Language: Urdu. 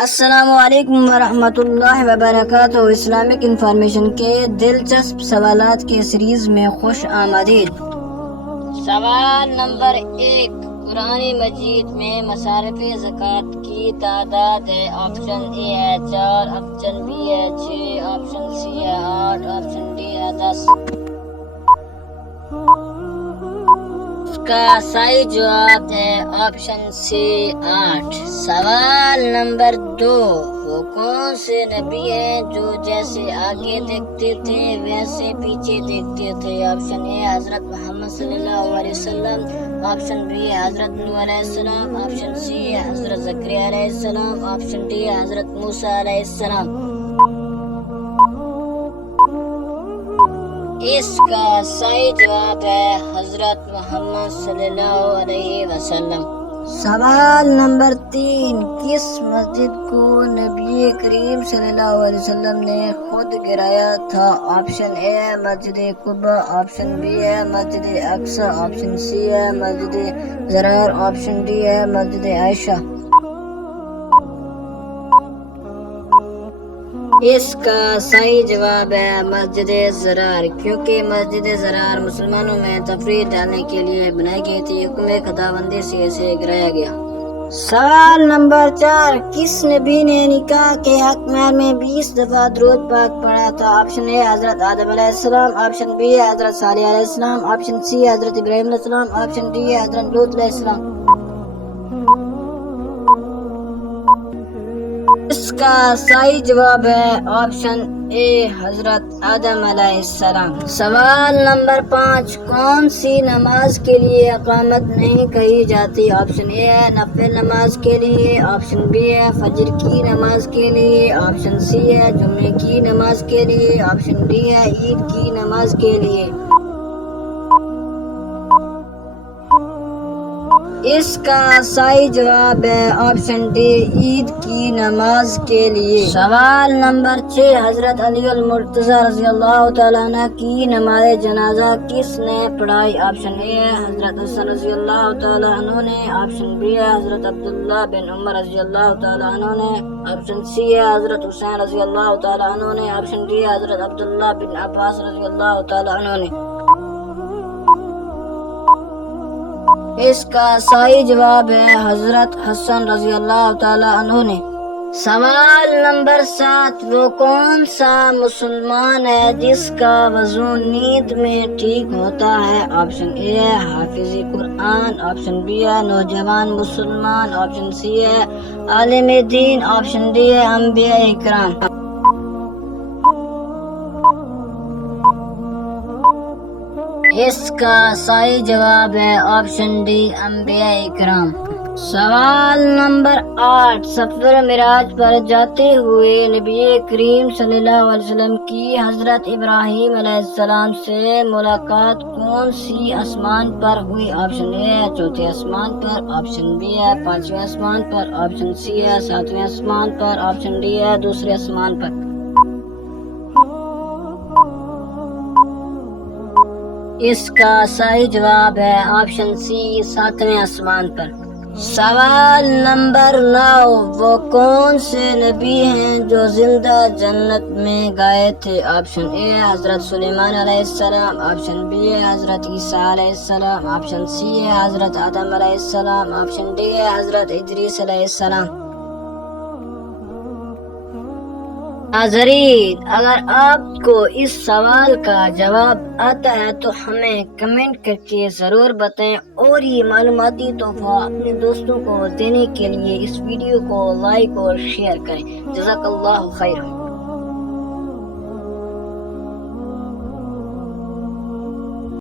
السلام علیکم ورحمۃ اللہ وبرکاتہ۔ اسلامک انفارمیشن کے دلچسپ سوالات کے سیریز میں خوش آمدید۔ سوال نمبر 1، قرآن مجید میں مصارف زکوٰۃ کی تعداد ہے؟ آپشن اے ہے 4، آپشن بی ہے 6، آپشن سی ہے 8، آپشن ڈی ہے 10۔ اس کا صحیح جواب ہے آپشن سی 8۔ سوال نمبر 2، وہ کون سے نبی ہیں جو جیسے آگے دیکھتے تھے ویسے پیچھے دیکھتے تھے؟ آپشن اے حضرت محمد صلی اللہ علیہ وسلم، آپشن بی حضرت نوح علیہ السلام، آپشن سی حضرت زکریا علیہ السلام، آپشن ڈی حضرت موسیٰ علیہ السلام۔ اس کا صحیح جواب ہے حضرت محمد صلی اللہ علیہ وسلم۔ سوال نمبر 3، کس مسجد کو نبی کریم صلی اللہ علیہ وسلم نے خود گرایا تھا؟ آپشن اے ہے مسجد قباء، آپشن بی ہے مسجد اقصی، آپشن سی ہے مسجد ضرار، آپشن ڈی ہے مسجد عائشہ۔ اس کا صحیح جواب ہے مسجد ضرار، کیونکہ مسجد ضرار مسلمانوں میں تفریق ڈالنے کے لیے بنائی گئی تھی۔ حکم خداوندی سے اسے گرایا گیا۔ سوال نمبر 4، کس نبی نے نکاح کے حق مہر میں 20 دفعہ درود پاک پڑھا تھا؟ آپشن اے حضرت آدم علیہ السلام، آپشن بی حضرت صالح علیہ السلام، آپشن سی حضرت ابراہیم علیہ السلام، آپشن ڈی حضرت لوط علیہ السلام۔ اس کا صحیح جواب ہے آپشن اے حضرت آدم علیہ السلام۔ سوال نمبر 5، کون سی نماز کے لیے اقامت نہیں کہی جاتی؟ آپشن اے ہے نفل نماز کے لیے، آپشن بی ہے فجر کی نماز کے لیے، آپشن سی ہے جمعے کی نماز کے لیے، آپشن ڈی ہے عید کی نماز کے لیے۔ اس کا صحیح جواب ہے آپشن ڈی عید کی نماز کے لیے۔ سوال نمبر 6، حضرت علی المرتضیٰ رضی اللہ تعالیٰ عنہ کی نماز جنازہ کس نے پڑھائی؟ آپشن اے ہے حضرت حسن رضی اللہ تعالیٰ عنہ نے، آپشن بی ہے حضرت عبداللہ بن عمر رضی اللہ تعالیٰ عنہ نے، آپشن سی ہے حضرت حسین رضی اللہ تعالیٰ عنہ نے، آپشن ڈی ہے حضرت عبداللہ بن عباس رضی اللہ تعالیٰ عنہ نے۔ اس کا صحیح جواب ہے حضرت حسن رضی اللہ تعالیٰ عنہ نے۔ سوال نمبر 7، وہ کون سا مسلمان ہے جس کا وضو نیند میں ٹھیک ہوتا ہے؟ آپشن اے ہے حافظ قرآن، آپشن بی ہے نوجوان مسلمان، آپشن سی ہے عالم دین، آپشن ڈی ہے انبیاء کرام۔ اس کا صحیح جواب ہے آپشن ڈی انبیاء کرام۔ سوال نمبر 8، سفر معراج پر جاتے ہوئے نبی کریم صلی اللہ علیہ وسلم کی حضرت ابراہیم علیہ السلام سے ملاقات کون سی آسمان پر ہوئی؟ آپشن اے ہے چوتھے آسمان پر، آپشن بی ہے 5ویں آسمان پر، آپشن سی ہے 7ویں آسمان پر، آپشن ڈی ہے دوسرے آسمان پر۔ اس کا صحیح جواب ہے آپشن سی 7ویں آسمان پر۔ سوال نمبر 9، وہ کون سے نبی ہیں جو زندہ جنت میں گئے تھے؟ آپشن اے ہے حضرت سلیمان علیہ السلام، آپشن بی ہے حضرت عیسیٰ علیہ السلام، آپشن سی ہے حضرت آدم علیہ السلام، آپشن ڈی ہے حضرت ادریس علیہ السلام۔ ناظرین، اگر آپ کو اس سوال کا جواب آتا ہے تو ہمیں کمنٹ کر کے ضرور بتائیں، اور یہ معلوماتی تحفہ اپنے دوستوں کو دینے کے لیے اس ویڈیو کو لائک اور شیئر کریں۔ جزاک اللہ خیر۔